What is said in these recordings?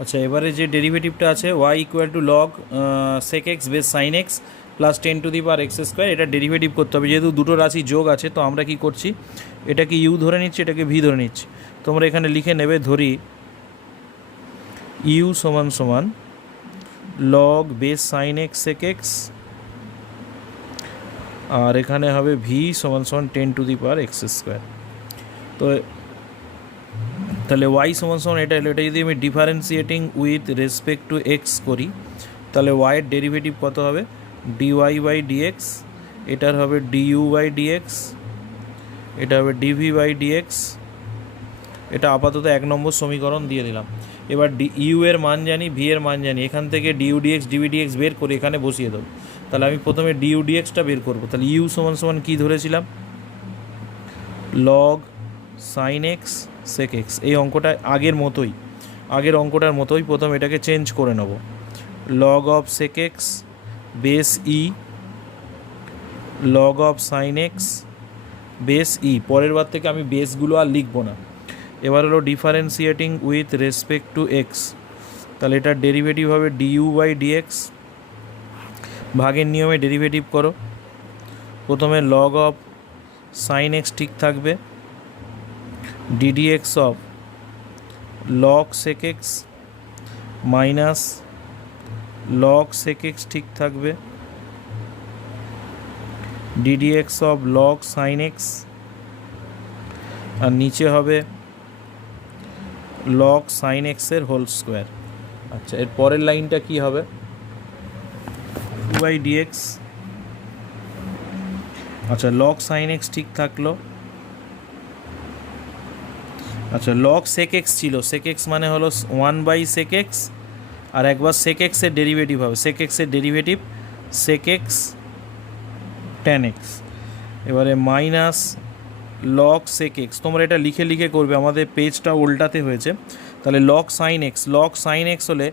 আচ্ছা, এবারে যে ডেরিভেটিভটা আছে y equal to log sec x base sine x plus 10⁻x², এটা ডেরিভেটিভ করতে হবে। যেহেতু দুটো রাশি যোগ আছে, তো আমরা কি করছি, এটাকে ইউ ধরে নিচ্ছি, এটাকে ভি ধরে নিচ্ছি। তোমরা এখানে লিখে নেবে, ধরি ইউ সমান সমান log base sine x sec X, আর এখানে হবে ভি সমান সমান 10⁻x²। তো তাহলে ওয়াই সমান সমান এটা এলো। এটা যদি আমি differentiating with respect to x করি, তাহলে ওয়াইয়ের ডেরিভেটিভ কত হবে, ডিওয়াই বাই ডিএক্স, এটার হবে ডিইউ বাই ডিএক্স, এটা হবে ডিভি বাই ডিএক্স। এটা আপাতত 1 নম্বর সমীকরণ দিয়ে দিলাম। এবার ইউ এর মান জানি, ভি এর মান জানি, এখান থেকে ডিইউ ডিএক্স ডিভি ডিএক্স বের করে এখানে বসিয়ে দেবো। তাহলে আমি প্রথমে ডিইউ ডিএক্সটা বের করবো। তাহলে ইউ সমান সমান কী ধরেছিলাম, log sine x sec x. এই অঙ্কটা আগের অঙ্কটার মতোই প্রথম এটাকে চেঞ্জ করে নেব। Log of sec x base E log of sine X base E. পরের বার থেকে আমি বেসগুলো আর লিখবো না। এবার হলো differentiating with respect to x, তাহলে এটার ডেরিভেটিভ হবে ডিইউ বাই ডিএক্স। ভাগের নিয়মে ডেরিভেটিভ করো। প্রথমে লগ অফ সাইন এক্স ঠিক থাকবে, D D X of log sec X minus log sec X ঠিক থাকবে, D D X of log sine X, আর নিচে হবে লগ সাইন এক্সের হোল স্কোয়ার। আচ্ছা, এর পরের লাইনটা কি হবে, বাই ডিএক্স। আচ্ছা, লগ সাইন এক্স ঠিক থাকলো। আচ্ছা, লগ সেক এক্স ছিল, সেক এক্স মানে হলো 1/sec x, আর একবার সেক এক্সের ডেরিভেটিভ হবে, সেক এক্সের derivative sec x tan x। এবারে মাইনাস লগ সেক এক্স, তোমরা এটা লিখে লিখে করবে, আমাদের পেজটা উল্টাতে হয়েছে। তাহলে লগ সাইন এক্স হলে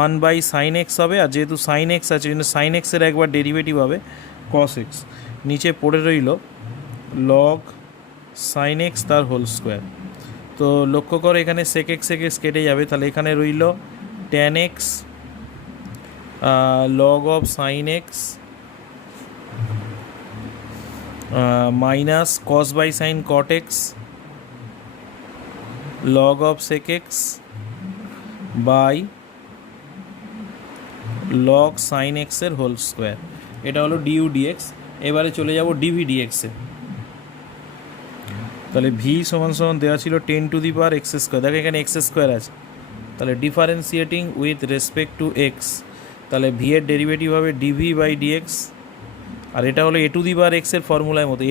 1/sin x হবে, আর যেহেতু সাইন এক্স আছে কিন্তু সাইন এক্সের একবার ডেরিভেটিভ হবে কস এক্স। নিচে পড়ে রইল লগ সাইন এক্স তার হোল স্কোয়ার। তো লক্ষ্য করো এখানে সেক এক্স কেটে যাবে, তাহলে এখানে রইল tan x log of sine x minus cos by sine cot x log of sec x by log sine এক্সের হোল স্কোয়ার। এটা হলো ডিইউ ডিএক্স। এবারে চলে যাব ডিভি ডিএক্সে। তাহলে ভি সমান সমান দেওয়া ছিল 10⁻x², দেখো এখানে x² আছে, তাহলে differentiating with respect to x, তাহলে ভি এর ডেরিভেটিভ হবে ডিভি বাই ডিএক্স। আর এটা হলো a⁻x এর ফর্মুলার মতো,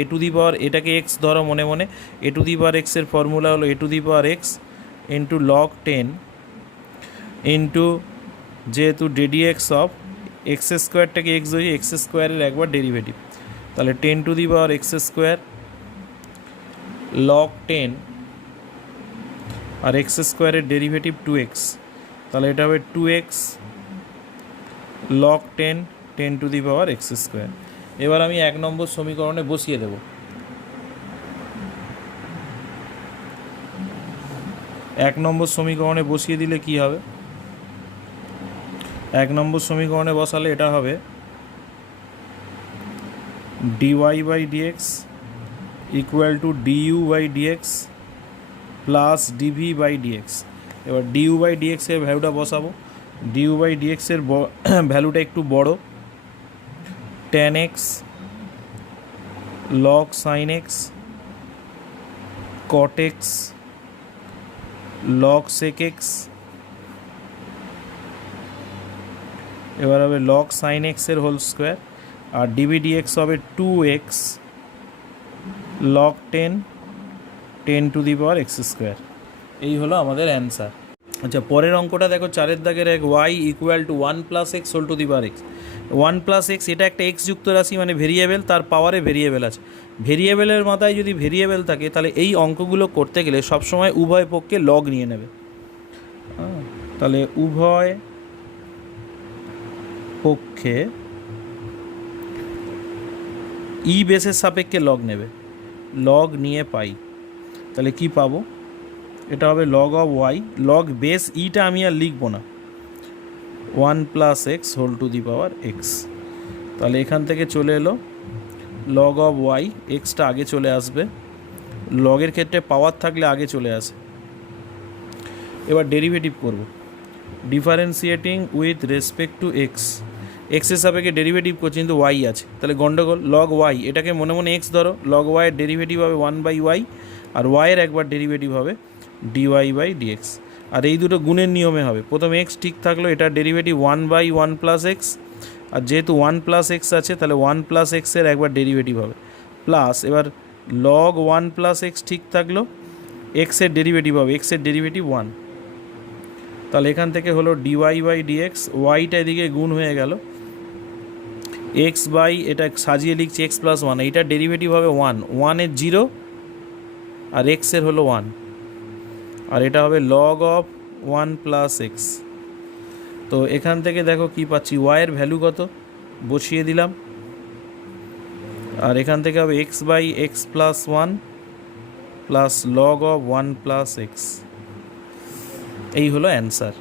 এটাকে এক্স ধরো মনে মনে, a⁻x এর ফর্মুলা হলো a⁻x ইন্টু লগ 10 ইন্টু, যেহেতু ডিডিএক্স অফ x²টাকে এক্স ধরি, x² এর একবার ডেরিভেটিভ, তাহলে 10⁻x² লগ 10 আর x² এর ডেরিভেটিভ 2x, তাহলে এটা হবে 2x লগ 10 10⁻x²। এবার আমি 1 নম্বর সমীকরণে বসিয়ে দেব। 1 নম্বর সমীকরণে বসিয়ে দিলে কি হবে, 1 নম্বর সমীকরণে বসালে এটা হবে dy by dx equal to du by dx plus dv by dx. এবার ডিইউ বাই ডিএক্সের ভ্যালুটা বসাবো। ডিইউ বাই ডিএক্সের ভ্যালুটা একটু বড়, tan x log sin x cot x log sec x, এবার হবে log sin x এর হোল স্কোয়ার, আর ডিভি ডিএক্স হবে 2x log 10 10⁻x²। এই হলো আমাদের অ্যান্সার। আচ্ছা, পরের অঙ্কটা দেখো, 4 দাগের এক, y equal to 1+x whole to the power x। 1+x এটা একটা x যুক্ত রাশি, মানে ভেরিয়েবল, তার পাওয়ারে ভেরিয়েবল আছে। ভেরিয়েবলের মাথায় যদি ভেরিয়েবল থাকে, তাহলে এই অঙ্কগুলো করতে গেলে সবসময় উভয় পক্ষে লগ নিয়ে নেবে। তাহলে উভয় পক্ষে ই বেসের সাপেক্ষে লগ নেবে, লগ নিয়ে পাই। তাহলে কি পাবো, এটা হবে log of Y, log base ইটা আমি আর লিখবো না, 1 plus X whole to the power x. তাহলে এখান থেকে চলে এলো লগ অফ ওয়াই, এক্সটা আগে চলে আসবে, লগের ক্ষেত্রে পাওয়ার থাকলে আগে চলে আসে। এবার ডেরিভেটিভ করব, differentiating with respect to x, এক্সের সাপেক্ষে ডেরিভেটিভ করছি কিন্তু ওয়াই আছে, তাহলে গন্ডগোল। লগ ওয়াই এটাকে মনে মনে এক্স ধরো, লগ ওয়াইয়ের ডেরিভেটিভ হবে 1/y, আর ওয়াইয়ের একবার ডেরিভেটিভ হবে dy/dx, আর এই দুটো গুণের নিয়মে হবে। প্রথম এক্স ঠিক থাকলো, এটার ডেরিভেটিভ 1/1 প্লাস এক্স, আর যেহেতু 1 প্লাস এক্স আছে তাহলে 1 প্লাস এক্সের একবার ডেরিভেটিভ হবে, প্লাস এবার লগ 1 প্লাস এক্স ঠিক থাকলো, এক্সের ডেরিভেটিভ হবে, এক্সের ডেরিভেটিভ 1, তাহলে এখান থেকে হলো dy/dx, ওয়াইটা এদিকে গুণ হয়ে গেল, এক্স বাই এটা সাজিয়ে লিখছি এক্স প্লাস 1, এইটার ডেরিভেটিভ হবে 1, 1-এর 0 আর এক্সের হলো 1, আর এটা হবে লগ অফ 1 প্লাস এক্স। তো এখান থেকে দেখো কি পাচ্ছি, ওয়াইয়ের ভ্যালু কত বসিয়ে দিলাম, আর এখান থেকে হবে x by x plus 1 plus log of 1 plus x, এই হলো অ্যান্সার।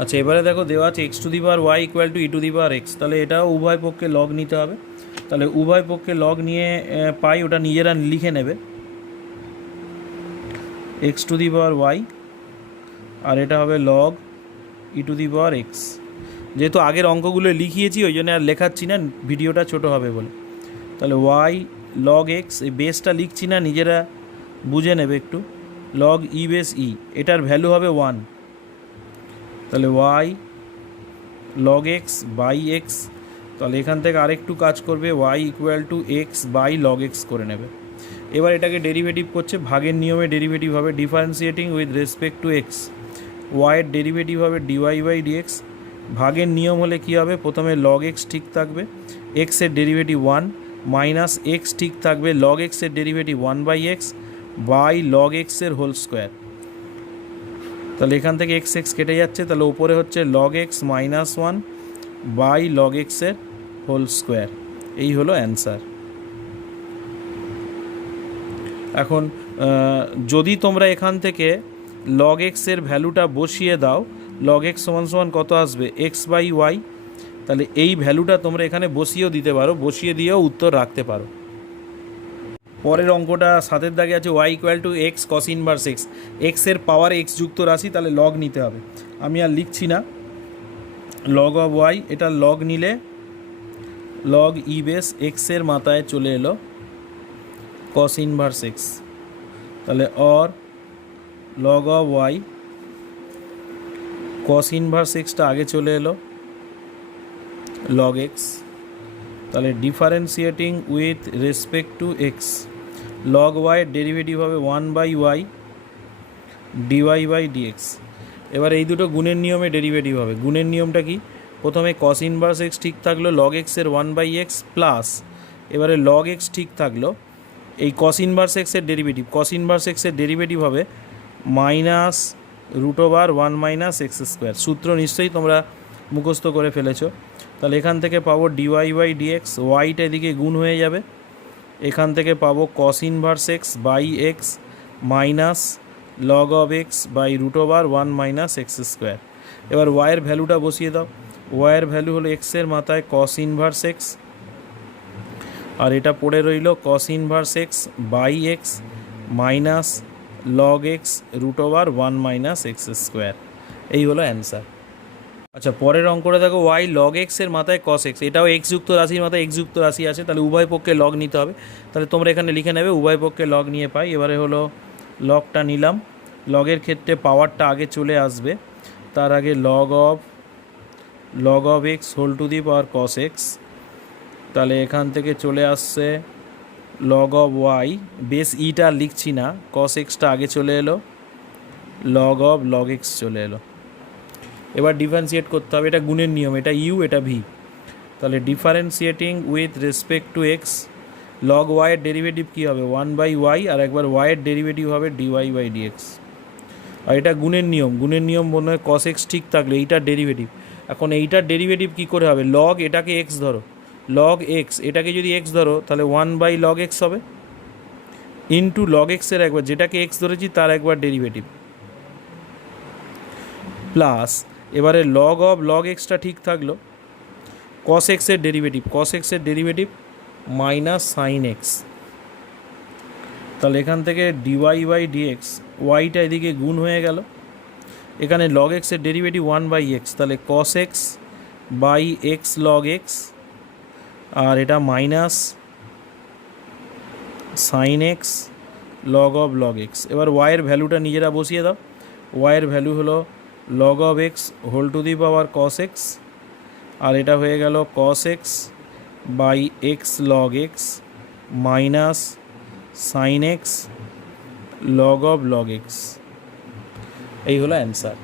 আচ্ছা এবারে দেখো দেওয়া আছে x to the power y equal to e to the power x, তাহলে এটাও উভয় পক্ষে লগ নিতে হবে, তাহলে উভয় পক্ষে লগ নিয়ে পাই, ওটা নিজেরা লিখে নেবে, X to the power Y আর এটা হবে log E to the power X. যেহেতু আগের অঙ্কগুলো লিখিয়েছি ওই জন্য আর লেখাচ্ছি না, ভিডিওটা ছোট হবে বলে। তাহলে ওয়াই লগ এক্স, এই বেসটা লিখছি না, নিজেরা বুঝে নেবে একটু, লগ ই বেস ই, এটার ভ্যালু হবে 1, তাহলে y log x by x, তাহলে এখান থেকে আরেকটু কাজ করবে, y equal to x by log x করে নেবে। এবার এটাকে ডেরিভেটিভ করছে, ভাগের নিয়মে ডেরিভেটিভ হবে, differentiating with respect to x, ওয়াইয়ের ডেরিভেটিভ হবে dy/dx, ভাগের নিয়ম হলে কি হবে, প্রথমে লগ এক্স ঠিক থাকবে, এক্সের ডেরিভেটিভ 1 মাইনাস এক্স ঠিক থাকবে, লগ এক্সের ডেরিভেটিভ 1/x বাই লগ এক্সের হোল স্কোয়ার, তাহলে এখান থেকে এক্স এক্স কেটে যাচ্ছে, তাহলে ওপরে হচ্ছে log x minus 1 by log এক্সের হোল স্কোয়ার, এই হলো অ্যান্সার। এখন যদি তোমরা এখান থেকে লগ এক্সের ভ্যালুটা বসিয়ে দাও, লগ এক্স সমান সমান কত আসবে, এক্স বাই ওয়াই, তাহলে এই ভ্যালুটা তোমরা এখানে বসিয়েও দিতে পারো, বসিয়ে দিয়েও উত্তর রাখতে পারো। পরের অঙ্কটা সাতের দাগে আছে y equal to x cos inverse x, এক্সের পাওয়ার এক্স যুক্ত রাশি, তাহলে লগ নিতে হবে, আমি আর লিখছি না, লগ অফ ওয়াই, এটা লগ নিলে লগ ই বেস এক্সের মাথায় চলে এলো কস ইনভার্স এক্স, তাহলে or log of y cos inverse এক্সটা আগে চলে এলো লগ এক্স, তাহলে differentiating with respect to x, log ওয়াইয়ের ডেরিভেটিভ হবে 1/y dy/dx। এবার এই দুটো গুণের নিয়মে ডেরিভেটিভ হবে, গুণের নিয়মটা কি, প্রথমে কস ইনভার্স এক্স ঠিক থাকলো, লগ এক্সের 1/x প্লাস এবারে লগ এক্স ঠিক থাকলো, এই কস ইনভার্স এক্সের ডেরিভেটিভ, কস ইনভার্স এক্সের ডেরিভেটিভ হবে মাইনাস √1 মাইনাস এক্স স্কোয়ার, সূত্র নিশ্চয়ই তোমরা মুখস্থ করে ফেলেছো, তাহলে এখান থেকে পাবো dy/dx, ওয়াইটা এদিকে গুণ হয়ে যাবে, এখান থেকে পাবো cos inverse x by x minus log of x by √1 minus x square. এবার ওয়াইয়ের ভ্যালুটা বসিয়ে দাও, ওয়াইয়ের ভ্যালু হলো এক্সের মাথায় কস ইনভার্স এক্স, আর এটা পড়ে রইল cos inverse x by x minus log x √1 minus x square, এই হলো অ্যান্সার। আচ্ছা পরের অঙ্কটা দেখো ওয়াই লগ এক্সের মাথায় কস এক্স, এটাও এক্স যুক্ত রাশির মাথায় এক্স যুক্ত রাশি আছে, তাহলে উভয় পক্ষে লগ নিতে হবে, তাহলে তোমরা এখানে লিখে নেবে উভয় পক্ষে লগ নিয়ে পাই। এবারে হলো লগটা নিলাম, লগের ক্ষেত্রে পাওয়ারটা আগে চলে আসবে, তার আগে log of x whole to the power cos x, তাহলে এখান থেকে চলে আসছে লগ অফ ওয়াই, বেস ইটা লিখছি না, কস এক্সটা আগে চলে এলো, লগ এক্স চলে এলো। এবার ডিফারেন্সিয়েট করতে হবে, এটা গুণের নিয়ম, এটা ইউ এটা ভি, তাহলে differentiating with respect to x, log ওয়াইয়ের ডেরিভেটিভ কী হবে 1/y, আর একবার ওয়াইয়ের ডেরিভেটিভ হবে dy/dx, আর এটা গুণের নিয়ম, গুণের নিয়ম মনে হয় কস এক্স ঠিক থাকলে এইটার ডেরিভেটিভ, এখন এইটার ডেরিভেটিভ কী করে হবে, লগ এটাকে এক্স ধরো, লগ এক্স এটাকে যদি এক্স ধরো তাহলে 1/log x হবে, ইন্টু লগ এক্সের একবার, যেটাকে এক্স ধরেছি তার একবার ডেরিভেটিভ, প্লাস এবারে লগ অফ লগ এক্সটা ঠিক থাকলো, কস এক্সের ডেরিভেটিভ মাইনাস সাইন এক্স। তাহলে এখান থেকে ডিওয়াই বাই ডিএক্স, ওয়াইটা এদিকে গুণ হয়ে গেল, এখানে লগ এক্সের ডেরিভেটিভ 1/x, তাহলে cos x by X log X, আর এটা minus sine X log of log X. এবার ওয়াইয়ের ভ্যালুটা নিজেরা বসিয়ে দাও। ওয়াইয়ের ভ্যালু হলো log of x whole to the power cos X, আর এটা হয়ে গেল cos x by X log x minus sine X log of log X. এই হলো answer.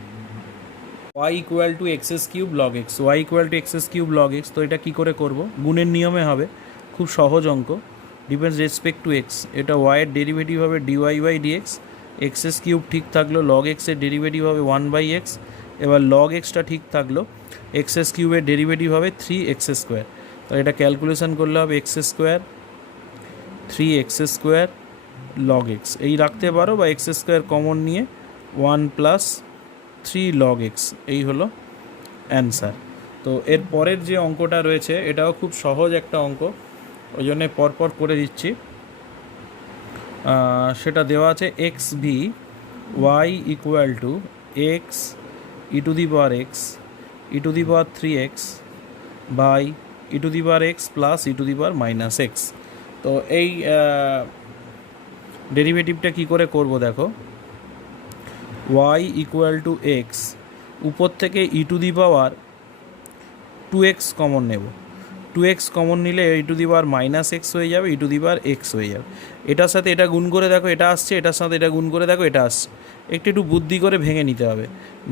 y equal to X's cube log X, Y equal to X's cube log x. তো এটা কী করে করব? গুণের নিয়মে হবে, খুব সহজ অঙ্ক, ডিপেন্ডস রেসপেক্ট টু এক্স। এটা ওয়াইয়ের ডেরিভেটিভ হবে dy by dx, x's cube ঠিক থাকলো, লগ এক্সের ডেরিভেটিভ হবে 1/x। এবার লগ এক্সটা ঠিক থাকলো, এক্সএস কিউবের ডেরিভেটিভ হবে 3x²। তাহলে এটা ক্যালকুলেশন করলে হবে x², 3x² লগ এক্স, এই রাখতে পারো, বা x² কমন নিয়ে 1 + 3 log x, এই হলো অ্যান্সার। তো এর পরের যে অঙ্কটা রয়েছে এটাও খুব সহজ একটা অঙ্ক, ওই জন্যে পরপর করে দিচ্ছি। সেটা দেওয়া আছে x v y equal to x e to the power x e to the power 3x by e to the power x plus E to the power minus x. তো এই ডেরিভেটিভটা কী করে করব দেখো, y ইকুয়াল টু এক্স, উপর থেকে ই to the power 2x common নেব, 2x common নিলে E to the power minus X হয়ে যাবে, ই টু দি পাওয়ার এক্স হয়ে যাবে। এটার সাথে এটা গুণ করে দেখো এটা আসছে, এটার সাথে এটা গুণ করে দেখো এটা আসছে, একটু বুদ্ধি করে ভেঙে নিতে হবে।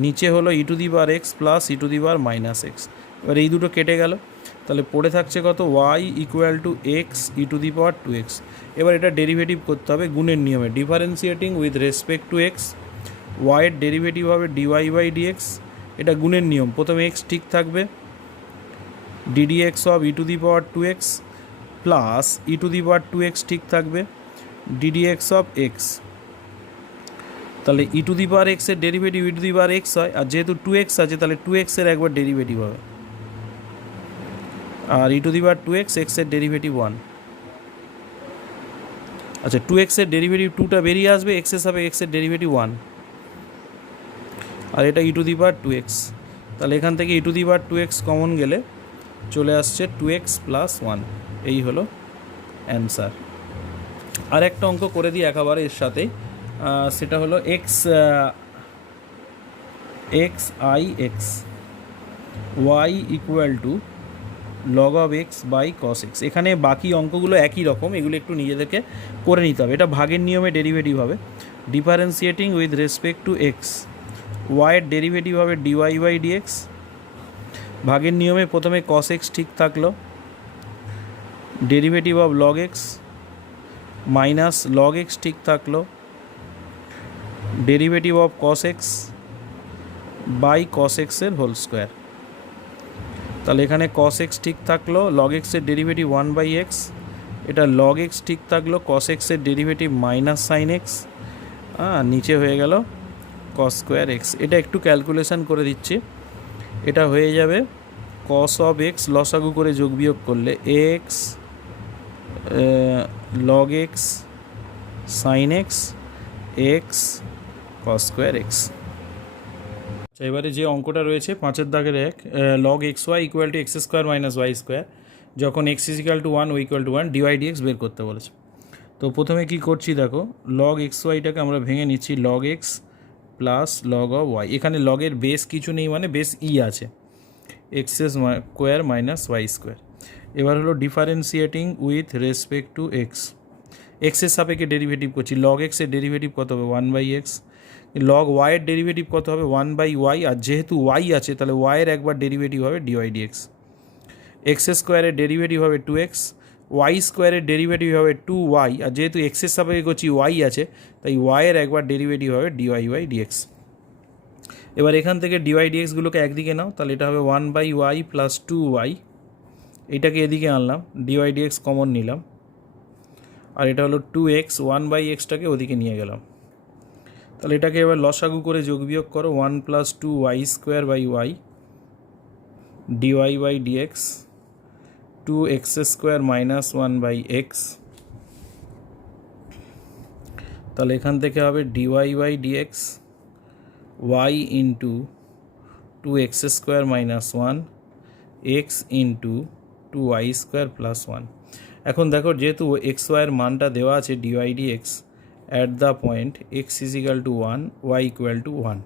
নিচে হলো E to the power x plus E to the power minus X, এবার এই দুটো কেটে গেল, তাহলে পড়ে থাকছে কত, y equal to x e to the power 2x। এবার এটা ডেরিভেটিভ করতে হবে গুণের নিয়মে, differentiating with respect to x. ওয়াইয়ের ডেরিভেটিভ হবে ডিওয়াই বাই ডিএক্স, এটা গুণের নিয়ম, প্রথমে এক্স ঠিক থাকবে, D D X of E to the power 2x plus E to the power 2x ঠিক থাকবে, ডিডিএক্স অফ এক্স। তাহলে ই টু দি পাওয়ার এক্সের derivative E to the power x হয়, আর যেহেতু 2x আছে তাহলে 2x এর একবার ডেরিভেটিভ হবে, আর ই টু দি পাওয়ার 2x, এক্সের ডেরিভেটিভ 1। আচ্ছা, 2x এর ডেরিভেটিভ 2টা বেরিয়ে আসবে, এক্সেস হবে এক্সের ডেরিভেটিভ 1, আর এটা ই টু দি পাওয়ার 2x। তাহলে এখান থেকে ই to the power 2x common গেলে চলে আসছে 2x + 1, এই হলো অ্যান্সার। আর একটা অঙ্ক করে দিই একেবারে এর সাথে, সেটা হলো x i x Y equal to log of x by cos x. এখানে বাকি অঙ্কগুলো একই রকম, এগুলো একটু নিজেদেরকে করে নিতে হবে। এটা ভাগের নিয়মে ডেরিভেটিভ হবে, differentiating with respect to x. ওয়াইয়ের ডেরিভেটিভ হবে ডিওয়াই বাই ডিএক্স, ভাগের নিয়মে প্রথমে কস এক্স ঠিক থাকলো, derivative of log x minus log x ঠিক থাকলো, derivative of cos x by cos এক্সের হোল স্কোয়ার। তাহলে এখানে কস এক্স ঠিক থাকলো, লগ এক্সের ডেরিভেটিভ 1/x, এটা লগ এক্স ঠিক থাকলো, কস এক্সের ডেরিভেটিভ মাইনাস সাইন এক্স, নিচে হয়ে গেল কস স্কোয়ার এক্স। এটা একটু ক্যালকুলেশন করে দিচ্ছি, এটা হয়ে যাবে কস অফ এক্স লসাগু করে যোগ বিয়োগ করলে X log X sine X X cos square X. আচ্ছা, এবারে যে অঙ্কটা রয়েছে 5-এর দাগের 1, log X Y equal to X square minus Y square, যখন X is equal to 1 Y equal to 1 D Y D X বের করতে বলেছে। তো প্রথমে কি করছি দেখো, লগ এক্স ওয়াইটাকে আমরা ভেঙে নিচ্ছি, log x plus log of y. এখানে লগের বেস কিছু নেই, মানে বেস ই আছে, x square minus Y square. এবার হলো differentiating with respect to x, এক্সের সাপেক্ষে ডেরিভেটিভ করছি, লগ এক্সের ডেরিভেটিভ কত হবে 1/x, লগ ওয়াইয়ের ডেরিভেটিভ কত হবে 1/y, আর যেহেতু ওয়াই আছে তাহলে ওয়াইয়ের একবার ডেরিভেটিভ হবে ডিওয়াই ডিএক্স। এক্স স্কোয়ারের ডেরিভেটিভ হবে 2x, ওয়াই স্কোয়ারের ডেরিভেটিভ হবে 2y, আর যেহেতু এক্সের সাপেক্ষে করছি ওয়াই আছে তাই ওয়াইয়ের একবার ডেরিভেটিভ হবে ডিওয়াই বাই ডিএক্স। এবার এখান থেকে ডিওয়াই ডিএক্সগুলোকে একদিকে নাও, তাহলে এটা হবে 1/y + 2y, এটাকে এদিকে আনলাম, ডিওয়াই ডিএক্স কমন নিলাম, আর এটা হলো 2x, 1/x-টাকে ওদিকে নিয়ে গেলাম। তাহলে এটাকে এবার লসাগু করে যোগ বিয়োগ করো, 1 + 2y² dy/dx 2x² - 1/x। তাহলে এখান থেকে হবে dy/dx y × 2x² - 1 x × 2y² + 1। এখন দেখো যেহেতু xy এর মানটা দেওয়া আছে dy/dx at the point x = 1 y = 1,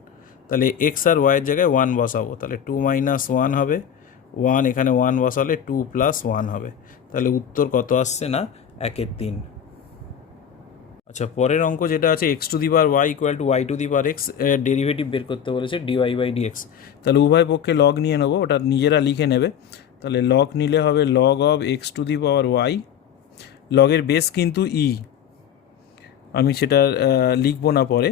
তাহলে x আর y এর জায়গায় 1 বসাবো, তাহলে 2 - 1 হবে 1, এখানে 1 বসালে 2 + 1 হবে। তাহলে উত্তর কত আসছে না 1/3। আচ্ছা, পরের অঙ্ক যেটা আছে x⁻y = y⁻x ডেরিভেটিভ বের করতে বলেছে dy/dx। তাহলে উভয় পক্ষে লগ নিয়ে নেবো, ওটা নিজেরা লিখে নেবে। তাহলে লগ নিলে হবে log of x⁻y, লগের বেস কিন্তু ই, আমি সেটা লিখবো না পরে।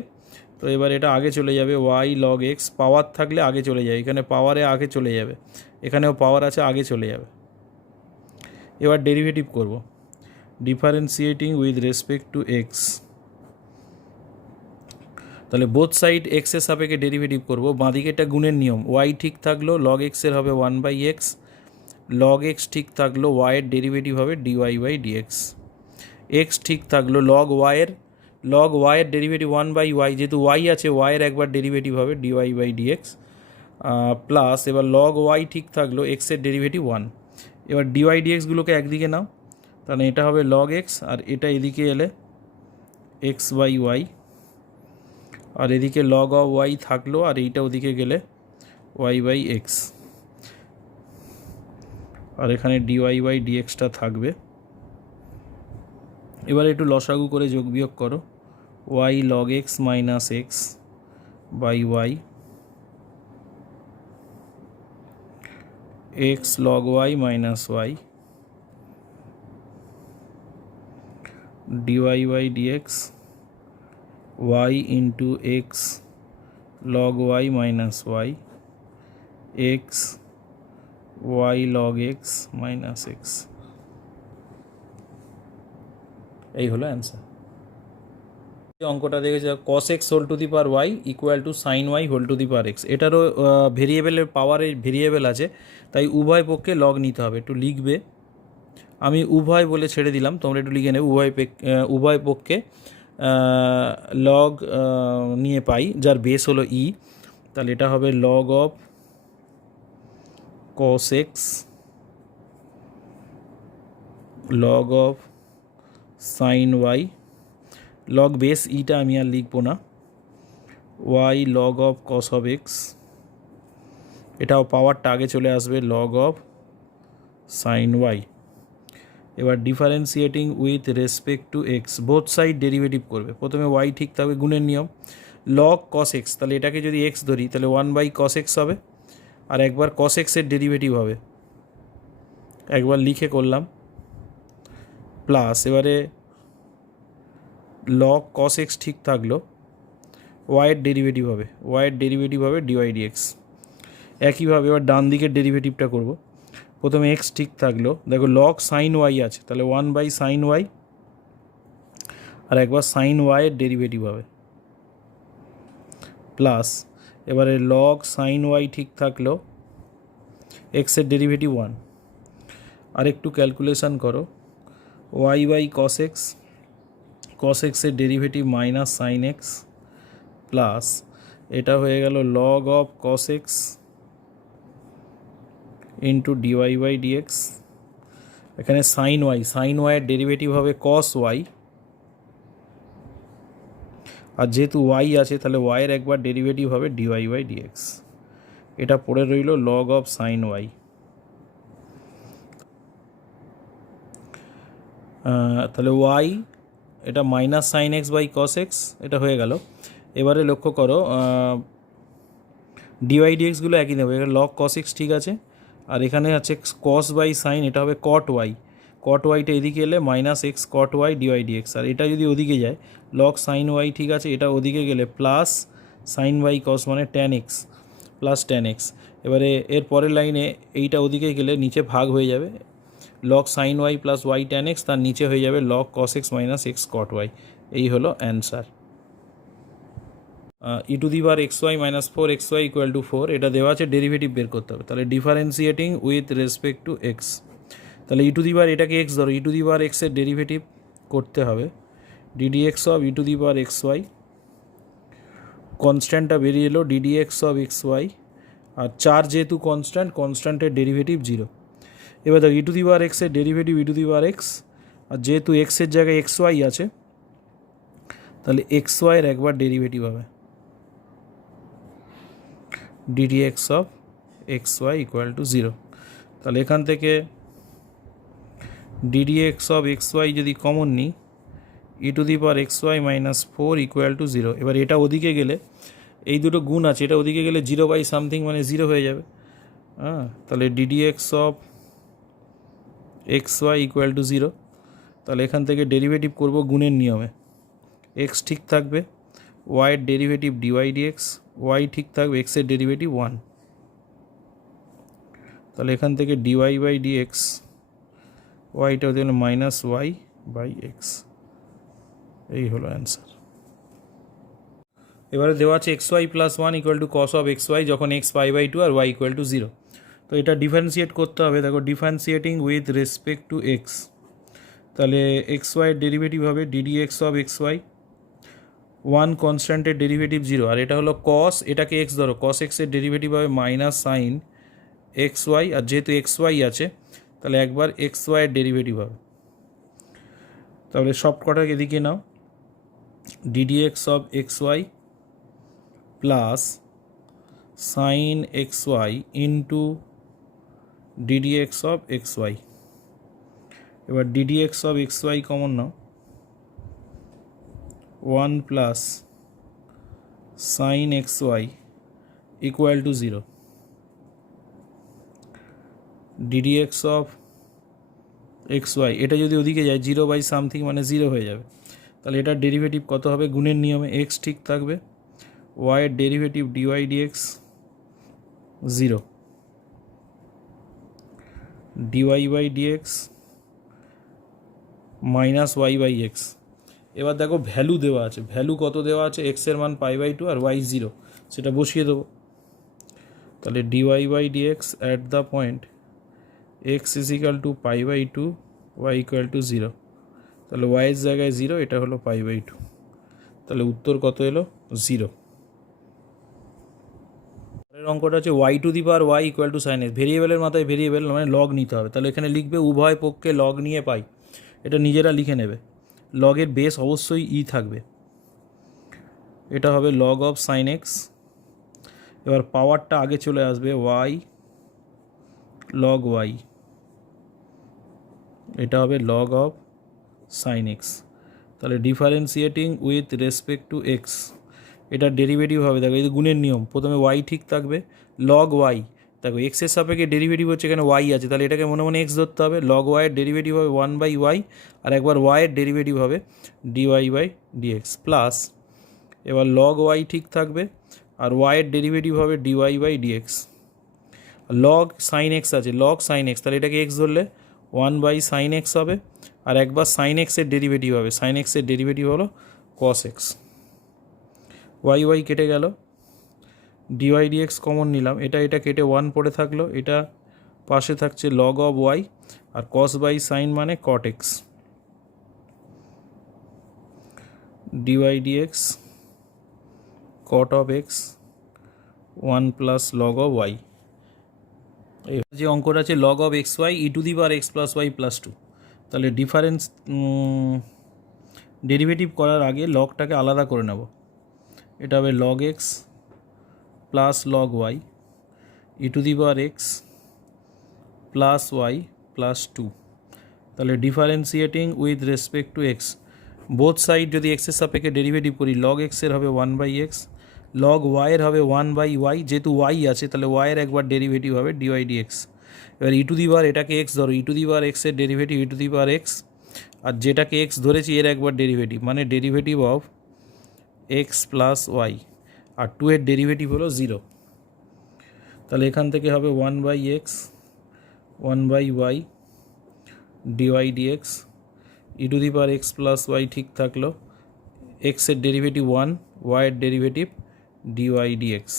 তো এবার এটা আগে চলে যাবে y log x, পাওয়ার থাকলে আগে চলে যাবে, এখানে পাওয়ারে আগে চলে যাবে, এখানেও পাওয়ার আছে আগে চলে যাবে। এবার ডেরিভেটিভ করব, differentiating with respect to x. তাহলে বোথ সাইড এক্স এর সাপেক্ষে ডেরিভেটিভ করব, বাঁদিকে এটা গুণের নিয়ম, y ঠিক থাকলো log x এর হবে 1/x, log x ঠিক থাকলো y এর ডেরিভেটিভ হবে dy/dx, x ঠিক থাকলো log y এর ডেরিভেটিভ 1/y, যেহেতু y আছে y এর একবার ডেরিভেটিভ হবে dy/dx প্লাস এবার log y ঠিক থাকলো x এর ডেরিভেটিভ 1। এবার dy/dx-গুলোকে একদিকে নাও, তাহলে এটা হবে log x, আর এটা এদিকে এলে x/y, আর এদিকে log of y থাকলো, আর এইটা ওদিকে গেলে y/x, আর এখানে dy/dx-টা থাকবে। এবার একটু লসাগু করে যোগ বিয়োগ করো, y log x - x / y, x log y - y dy/dx y × x log y - y x y log x - x। এই হলো অ্যান্সার। অঙ্কটা দেখেছি cos x whole to the power y = sin y whole to the power x, এটারও ভেরিয়েবলের পাওয়ারের variable আছে, তাই উভয় পক্ষে লগ নিতে হবে। একটু লিখবে, আমি উভয় বলে ছেড়ে দিলাম, তোমরা একটু লিখে নেবে উভয় পক্ষে লগ নিয়ে পাই, যার বেস হলো ই। তাহলে এটা হবে log of cos x log of sin y, log base ইটা আমি আর লিখবো না, y log of cos of x, এটাও পাওয়ারটা আগে চলে আসবে log of sin y। এবার differentiating with respect to x, both side derivative করবে। প্রথমে y ঠিক থাকবে, গুণের নিয়ম log cos x, তাহলে এটাকে যদি x ধরি তাহলে 1/cos x হবে, আর একবার cos x এর ডেরিভেটিভ হবে, একবার লিখে করলাম, প্লাস এবারে log cos x ঠিক থাকলো, y এর ডেরিভেটিভ হবে, dy/dx। একইভাবে এবার ডান দিকের ডেরিভেটিভটা করব, প্রথমে x ঠিক থাকলো, দেখো log sin y আছে, তাহলে 1/sin y, আর একবার sin y এর ডেরিভেটিভ হবে, প্লাস এবারে log sin y ঠিক থাকলো, x এর ডেরিভেটিভ 1, আর একটু ক্যালকুলেশন করো, y/cos x, cos x এর ডেরিভেটিভ -sin x, প্লাস এটা হয়ে গেল log of cos x into dy/dx, এখানে sin y এর ডেরিভেটিভ হবে cos y, আর যেহেতু y আছে তাহলে y এর একবার ডেরিভেটিভ হবে dy/dx, এটা পড়ে রইল log of sin y। তাহলে y এটা -sin x/cos x, এটা হয়ে গেল। এবারে লক্ষ্য করো dy/dx-গুলো একই নেবে, এখানে log cos x ঠিক আছে, আর এখানে আছে cos/sin, এটা হবে cot y টা এদিকে এলে -x cot y dy/dx, আর এটা যদি ওদিকে যায় log sin y ঠিক আছে, এটা ওদিকে গেলে প্লাস sin y cos মানে tan x plus tan x। এবারে এর পরের লাইনে এইটা ওদিকে গেলে নিচে ভাগ হয়ে যাবে, log sine y plus y tan x, তার নিচে হয়ে যাবে log cos x minus x cot y. এই হলো answer. E to the power x Y minus four x Y equal to four, এটা দেওয়া আছে, ডেরিভেটিভ বের করতে হবে। তাহলে differentiating with respect to x, তাহলে ই টু দি পাওয়ার এটাকে এক্স ধরো, ই টু দি পাওয়ার এক্সের ডেরিভেটিভ করতে হবে D D x of E to the power x Y, কনস্ট্যান্টটা বেরিয়ে এলো D D x of x Y, আর চার যেহেতু কনস্ট্যান্ট, কনস্ট্যান্টের ডেরিভেটিভ জিরো। এবার দেখো ই টু দি পাওয়ার এক্সের derivative E to the power x, আর যেহেতু এক্সের জায়গায় এক্স ওয়াই আছে তাহলে এক্স ওয়াইয়ের একবার ডেরিভেটিভ হবে D D x of x Y equal to zero. তাহলে এখান থেকে D D x of x Y যদি কমন নিই, E to the power x Y minus four equal to zero. এবার এটা ওদিকে গেলে, এই দুটো গুণ আছে, এটা ওদিকে গেলে জিরো বাই সামথিং মানে জিরো হয়ে যাবে। হ্যাঁ, তাহলে d d x of x Y equal to zero. তাহলে এখান থেকে ডেরিভেটিভ করব গুণের নিয়মে, এক্স ঠিক থাকবে, ওয়াইয়ের ডেরিভেটিভ ডিওয়াই ডিএক্স, ওয়াই ঠিক থাকবে, এক্সের ডেরিভেটিভ ওয়ান। তাহলে এখান থেকে ডিওয়াই বাই ডিএক্স, ওয়াইটা হতে গেলে মাইনাস ওয়াই বাই এক্স। এই হলো অ্যান্সার। এবারে দেওয়া আছে X Y plus one equal to cos of x Y যখন এক্স পাই বাই টু আর ওয়াই ইকুয়াল টু জিরো। তো এটা ডিফারেন্সিয়েট করতে হবে। দেখো differentiating with respect to x, তাহলে এক্স ওয়াইয়ের ডেরিভেটিভ হবে D D x of x Y, one কনস্ট্যান্টের ডেরিভেটিভ জিরো, আর এটা হলো কস, এটাকে এক্স ধরো, কস এক্সের ডেরিভেটিভ হবে মাইনাস সাইন এক্স ওয়াই, আর যেহেতু এক্স ওয়াই আছে তাহলে একবার এক্স ওয়াইয়ের ডেরিভেটিভ হবে। তাহলে সব কটাকে এদিকে নাও, D D x of x Y plus sine X Y into D D x of x Y. এবার D D x of x Y common নাও, one plus sine X Y equal to zero, D D x of x Y, এটা যদি ওদিকে যায় zero by something মানে zero হয়ে যাবে। তাহলে এটার ডেরিভেটিভ কত হবে, গুণের নিয়মে এক্স ঠিক থাকবে, ওয়াইয়ের derivative dy dx zero, dy by dx minus y by x. এবার দেখো ভ্যালু দেওয়া আছে, ভ্যালু কত দেওয়া আছে, এক্সের মান পাই বাই টু আর ওয়াই জিরো, সেটা বসিয়ে দেবো। তাহলে dy by dx at the point x is equal to pi by two, y equal to zero. তাহলে ওয়াইয়ের জায়গায় জিরো, এটা হলো পাই বাই টু। তাহলে উত্তর কত এলো, জিরো। পরের অঙ্কটা হচ্ছে y to the power y equal to sine x, ভেরিয়েবলের মাথায় ভেরিয়েবল মানে লগ নিতে হবে। তাহলে এখানে লিখবে উভয় পক্ষে লগ নিয়ে পাই, এটা নিজেরা লিখে নেবে। লগের বেস অবশ্যই ই থাকবে, এটা হবে লগ অফ সাইন এক্স। এবার পাওয়ারটা আগে চলে আসবে, ওয়াই লগ ওয়াই, এটা হবে লগ অফ সাইন এক্স। তাহলে differentiating with respect to x, এটার ডেরিভেটিভ হবে, দেখো এই গুণের নিয়ম, প্রথমে ওয়াই ঠিক থাকবে, লগ ওয়াই, দেখো এক্সের সাপেক্ষে ডেরিভেটিভ হচ্ছে, এখানে ওয়াই আছে, তাহলে এটাকে মনে মনে এক্স ধরতে হবে, লগ ওয়াইয়ের ডেরিভেটিভ হবে ওয়ান বাই ওয়াই, আর একবার ওয়াইয়ের ডেরিভেটিভ হবে ডিওয়াই বাই ডিএক্স প্লাস, এবার লগ ওয়াই ঠিক থাকবে, আর ওয়াইয়ের ডেরিভেটিভ হবে dy by dx, log sine x আছে, লগ সাইন এক্স, তাহলে এটাকে এক্স ধরলে ওয়ান বাই সাইন এক্স হবে, আর একবার সাইন এক্সের ডেরিভেটিভ হবে, সাইন এক্সের ডেরিভেটিভ হলো কস এক্স, ওয়াই ওয়াই কেটে গেল, ডিওয়াই ডিএক্স কমন নিলাম, এটা কেটে ওয়ান পড়ে থাকলো, এটা পাশে থাকছে লগ অফ ওয়াই, আর কস বাই সাইন মানে cot X, D Y D X cot of X one plus log of Y. এই যে অঙ্কটা আছে log of x Y E to the power x plus Y plus two. তাহলে difference derivative করার আগে লগটাকে আলাদা করে নেব, এটা হবে log x plus log Y E to the power x plus Y plus two. তাহলে differentiating with respect to x, both side যদি এক্সের সাপেক্ষে ডেরিভেটিভ করি, লগ এক্সের হবে ওয়ান বাই এক্স, লগ ওয়াইয়ের হবে ওয়ান বাই ওয়াই, যেহেতু ওয়াই আছে তাহলে ওয়াইয়ের একবার ডেরিভেটিভ হবে ডিওয়াই ডিএক্স। এবার ই টু দি পাওয়ার এটাকে এক্স ধরো, ই টু দি পাওয়ার এক্সের derivative E to the power x, আর যেটাকে এক্স ধরেছি এর একবার ডেরিভেটিভ মানে derivative of x plus y, আর টু এর ডেরিভেটিভ হলো জিরো। তাহলে এখান থেকে হবে one by x one by y dy dx, e to the power x plus y ঠিক থাকলো, এক্সের ডেরিভেটিভ 1, ওয়াইয়ের ডেরিভেটিভ ডিওয়াই ডিএক্স।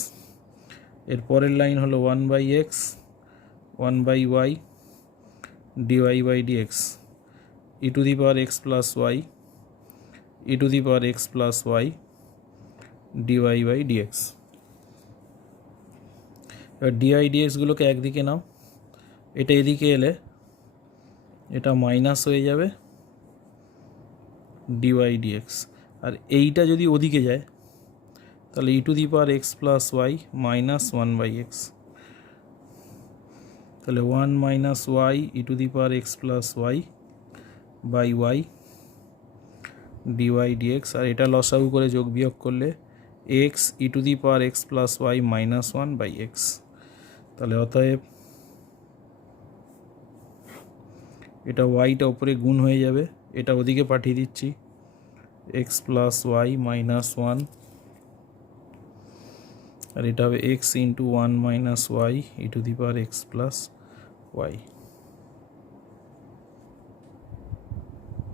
এর পরের লাইন হলো 1 by x 1 by y dy by dx, e to the power x plus y E to the power x plus y dy by dx. এবার dy ডিএক্সগুলোকে একদিকে নাও, এটা এদিকে এলে এটা মাইনাস হয়ে যাবে ডিওয়াই ডিএক্স, আর এইটা যদি ওদিকে যায় তাহলে e to the power x plus y minus 1 by x, তাহলে 1 minus y E to the power x plus y by y dy dx. আর এটা লসাগু করে যোগ বিয়োগ করলে x e to the power x plus y minus 1 by x. তাহলে অতএব এটা ওয়াইটা উপরে গুণ হয়ে যাবে, এটা ওদিকে পাঠিয়ে দিচ্ছি, এক্স প্লাস ওয়াই মাইনাস 1, আর এটা হবে x into 1 minus y E to the power x plus Y.